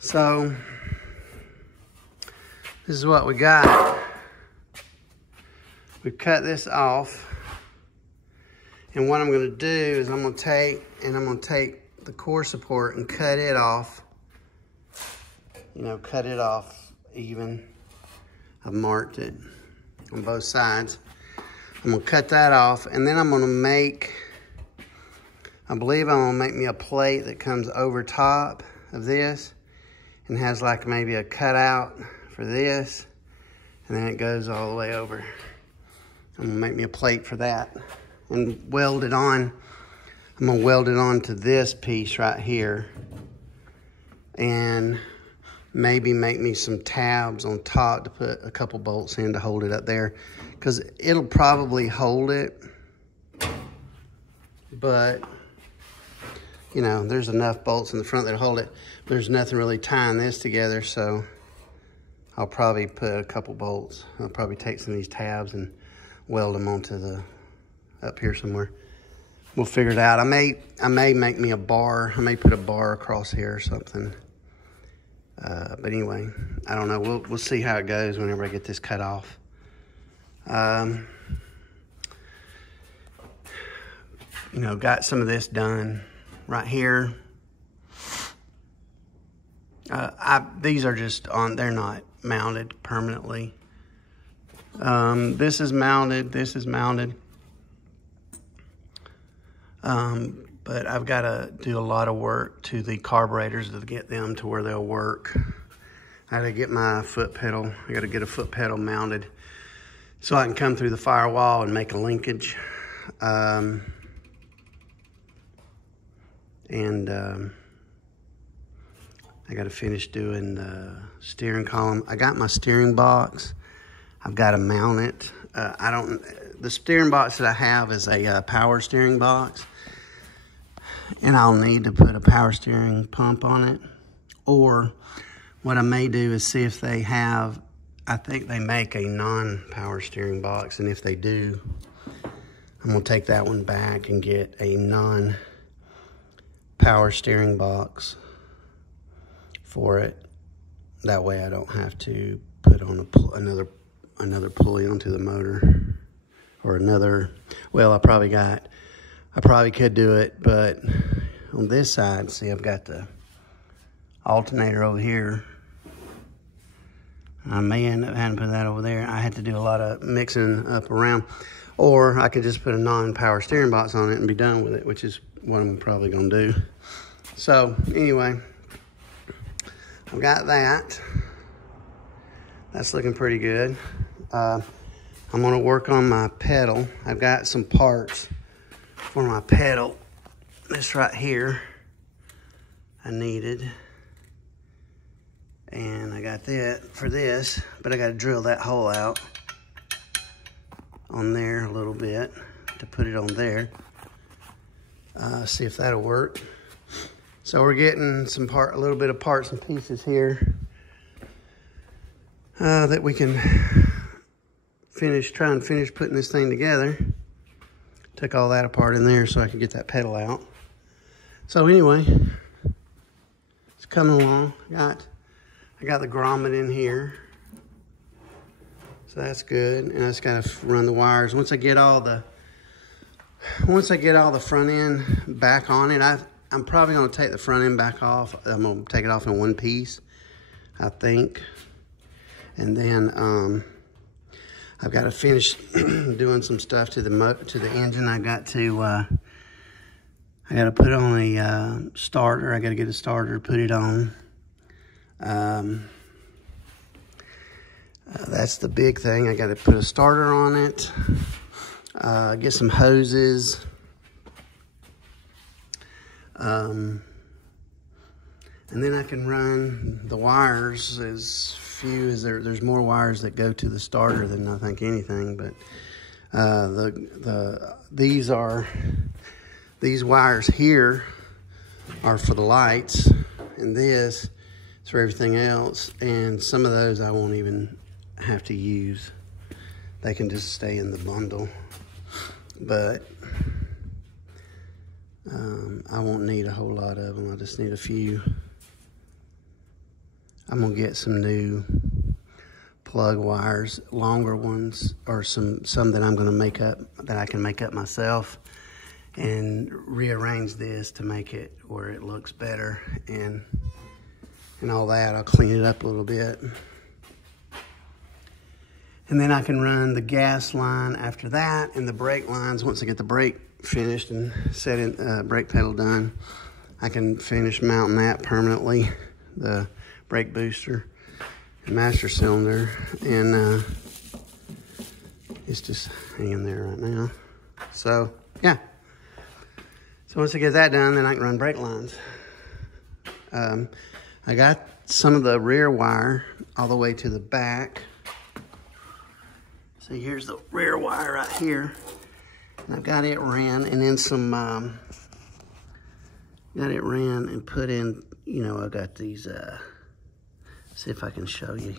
So this is what we got. We cut this off. And what I'm gonna do is I'm gonna take the core support and cut it off. You know, cut it off even. I've marked it on both sides. I'm gonna cut that off, and then I'm gonna make, I believe I'm gonna make me a plate that comes over top of this and has like maybe a cutout for this, and then it goes all the way over. I'm gonna make me a plate for that and weld it on. I'm gonna weld it on to this piece right here and maybe make me some tabs on top to put a couple bolts in to hold it up there, because it'll probably hold it, but you know, there's enough bolts in the front that'll hold it. There's nothing really tying this together, so I'll probably put a couple bolts. I'll probably take some of these tabs and weld them onto the, up here somewhere. We'll figure it out. I may make me a bar. I may put a bar across here or something. But anyway, I don't know. We'll see how it goes whenever I get this cut off. You know, got some of this done right here. These are just on, they're not mounted permanently. This is mounted, this is mounted. But I've got to do a lot of work to the carburetors to get them to where they'll work. I got to get my foot pedal. I got to get a foot pedal mounted so I can come through the firewall and make a linkage. I got to finish doing the steering column. I got my steering box. I've got to mount it. The steering box that I have is a power steering box, and I'll need to put a power steering pump on it. Or what I may do is see if they have, I think they make a non-power steering box, and if they do, I'm gonna take that one back and get a non-power steering box for it. That way I don't have to put on another pulley onto the motor, or another, well, I probably could do it, but on this side, see, I've got the alternator over here. I may end up having to put that over there. I had to do a lot of mixing up around, or I could just put a non-power steering box on it and be done with it, which is what I'm probably gonna do. So anyway, I've got that. That's looking pretty good. I'm gonna work on my pedal. I've got some parts for my pedal. This right here, I needed. And I got that for this, but I gotta drill that hole out on there a little bit to put it on there. See if that'll work. So we're getting a little bit of parts and pieces here that we can try and finish putting this thing together. Took all that apart in there so I could get that pedal out. So anyway, it's coming along. I got the grommet in here, so that's good. And I just gotta run the wires. Once I get all the front end back on it, I'm probably gonna take the front end back off. I'm gonna take it off in one piece, I think. And then I've got to finish doing some stuff to the engine. I got to put on a starter. I got to get a starter, put it on. That's the big thing. I got to put a starter on it. Get some hoses. And then I can run the wires there's more wires that go to the starter than I think anything, but these wires here are for the lights, and this is for everything else, and some of those I won't even have to use. They can just stay in the bundle, but I won't need a whole lot of them. I just need a few. I'm gonna get some new plug wires, longer ones, or some that I'm gonna make up, that I can make up myself, and rearrange this to make it where it looks better and all that. I'll clean it up a little bit. And then I can run the gas line after that, and the brake lines. Once I get the brake finished and set in, brake pedal done, I can finish mounting that permanently, the brake booster and master cylinder. And it's just hanging there right now. So, yeah. So once I get that done, then I can run brake lines. I got some of the rear wire all the way to the back. So here's the rear wire right here. And I've got it ran, and then some, got it ran and put in, you know, I got these, see if I can show you here.